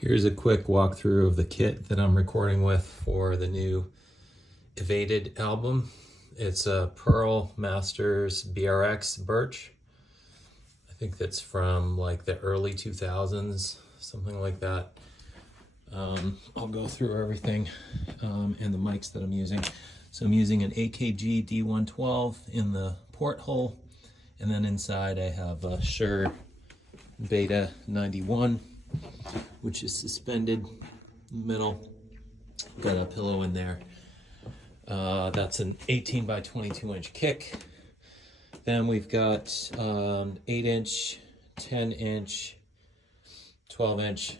Here's a quick walkthrough of the kit that I'm recording with for the new Evaded album. It's a Pearl Masters BRX Birch. I think that's from like the early 2000s, something like that. I'll go through everything and the mics that I'm using. So I'm using an AKG D112 in the porthole, and then inside I have a Shure Beta 91, which is suspended in the middle. Got a pillow in there. That's an 18 by 22 inch kick. Then we've got 8-inch, 10-inch, 12-inch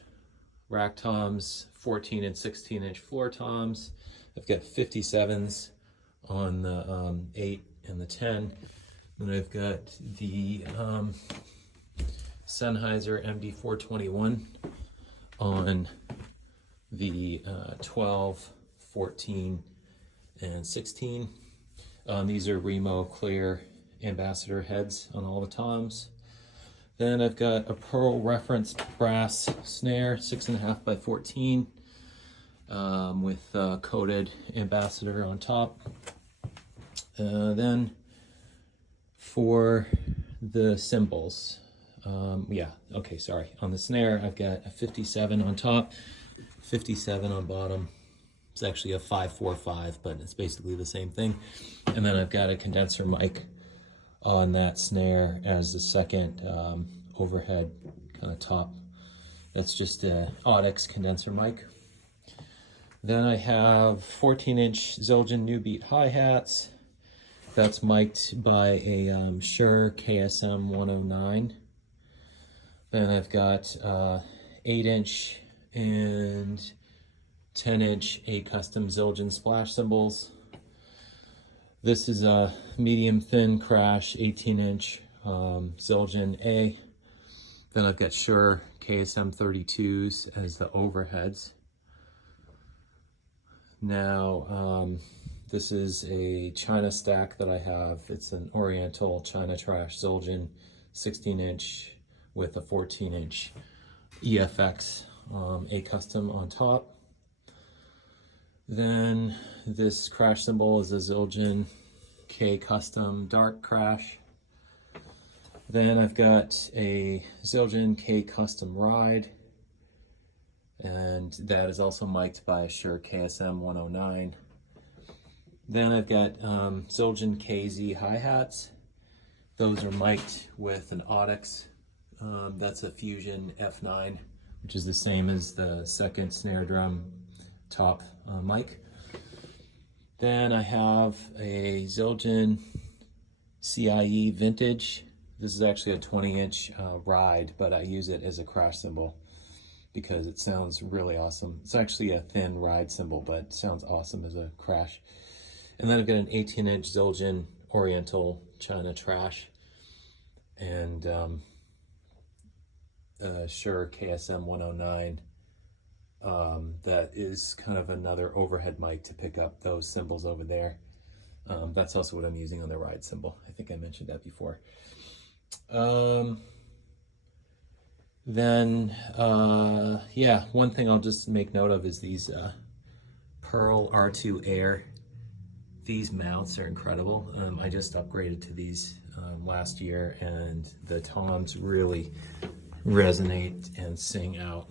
rack toms, 14 and 16-inch floor toms. I've got 57s on the 8 and the 10. Then I've got the Sennheiser MD421 on the 12, 14, and 16. These are Remo Clear Ambassador heads on all the toms. Then I've got a Pearl Reference brass snare, 6.5 by 14, with coated Ambassador on top. Then for the cymbals, on the snare I've got a 57 on top, 57 on bottom. It's actually a 545, but it's basically the same thing. And then I've got a condenser mic on that snare as the second overhead kind of top. That's just a Audix condenser mic. Then I have 14-inch Zildjian New Beat hi-hats. That's mic'd by a Shure KSM 109. Then I've got 8-inch and 10-inch A custom Zildjian splash cymbals. This is a medium thin crash 18-inch Zildjian A. Then I've got Shure KSM 32s as the overheads. Now this is a China stack that I have. It's an Oriental China Trash Zildjian 16-inch with a 14-inch EFX A custom on top. Then this crash cymbal is a Zildjian K custom dark crash. Then I've got a Zildjian K custom ride, and that is also mic'd by a Shure KSM 109. Then I've got Zildjian KZ hi-hats. Those are mic'd with an Audix. That's a Fusion F9, which is the same as the second snare drum top mic. Then I have a Zildjian CIE Vintage. This is actually a 20-inch ride, but I use it as a crash cymbal because it sounds really awesome. It's actually a thin ride cymbal, but it sounds awesome as a crash. And then I've got an 18-inch Zildjian Oriental China Trash and Shure KSM 109. That is kind of another overhead mic to pick up those cymbals over there. That's also what I'm using on the ride cymbal. I think I mentioned that before. One thing I'll just make note of is these Pearl R2 Air. These mounts are incredible. I just upgraded to these last year, and the toms really resonate and sing out.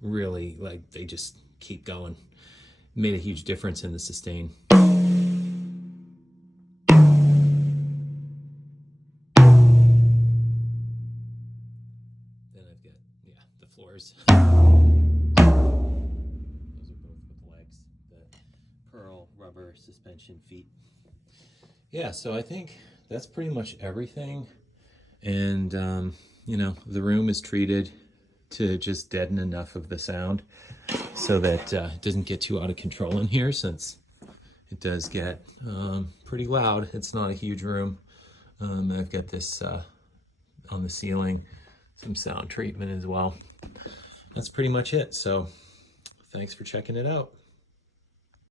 Really, like, they just keep going. Made a huge difference in the sustain. Then I've got, the floors. Those are both with legs, the Pearl rubber suspension feet. Yeah, so I think that's pretty much everything. And, the room is treated to just deaden enough of the sound so that it doesn't get too out of control in here, since it does get pretty loud. It's not a huge room. I've got this on the ceiling, some sound treatment as well. That's pretty much it. So thanks for checking it out.